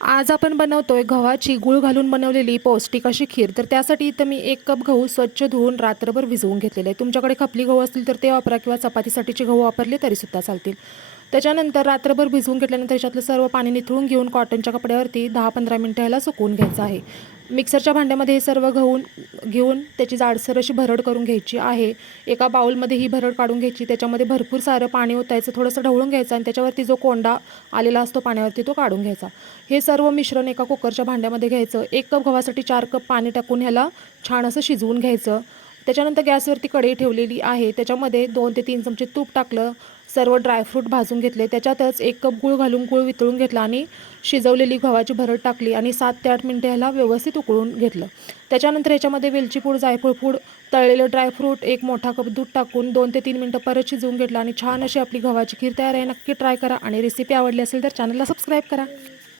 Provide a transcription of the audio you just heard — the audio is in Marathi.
आज आपण बनवतोय गव्हाची गूळ घालून बनवलेली पौष्टिक अशी खीर. तर त्यासाठी इथं मी एक कप गहू स्वच्छ धुवून रात्रभर भिजवून घेतलेले आहे. तुमच्याकडे खपली गहू असतील तर ते वापरा किंवा चपातीसाठीचे गहू वापरले तरीसुद्धा चालतील. त्याच्यानंतर रात्रभर भिजवून घेतल्यानंतर त्याच्यातलं सर्व पाणी निथळून घेऊन कॉटनच्या कपड्यावरती दहा पंधरा मिनटं ह्याला सुकवून घ्यायचं आहे. मिक्सरच्या भांड्यामध्ये हे सर्व घेऊन घेऊन त्याची जाडसर अशी भरड करून घ्यायची आहे. एका बाउलमध्ये ही भरड काढून घ्यायची. त्याच्यामध्ये भरपूर सारं पाणी ओतायचं थोडंसं ढवळून घ्यायचं आणि त्याच्यावरती जो कोंडा आलेला असतो पाण्यावरती तो काढून घ्यायचा. हे सर्व मिश्रण एका कुकरच्या भांड्यामध्ये घ्यायचं. एक कप गव्हासाठी चार कप पाणी टाकून ह्याला छान असं शिजवून घ्यायचं. त्याच्यानंतर गॅसवरती कढई ठेवलेली आहे. त्याच्यामध्ये दोन ते तीन चमचे तूप टाकलं सर्व ड्रायफ्रूट भाजून घेतले. त्याच्यातच एक कप गूळ घालून गूळ वितळून घेतला आणि शिजवलेली गव्हाची भरड टाकली आणि सात ते आठ मिनटं ह्याला व्यवस्थित उकळून घेतलं. त्याच्यानंतर ह्याच्यामध्ये वेलची पूड जायफळ पूड तळलेलं ड्रायफ्रूट एक मोठा कप दूध टाकून दोन ते तीन मिनटं परत शिजवून घेतलं आणि छान अशी आपली गव्हाची खीर तयार आहे. नक्की ट्राय करा आणि रेसिपी आवडली असेल तर चॅनलला सबस्क्राईब करा.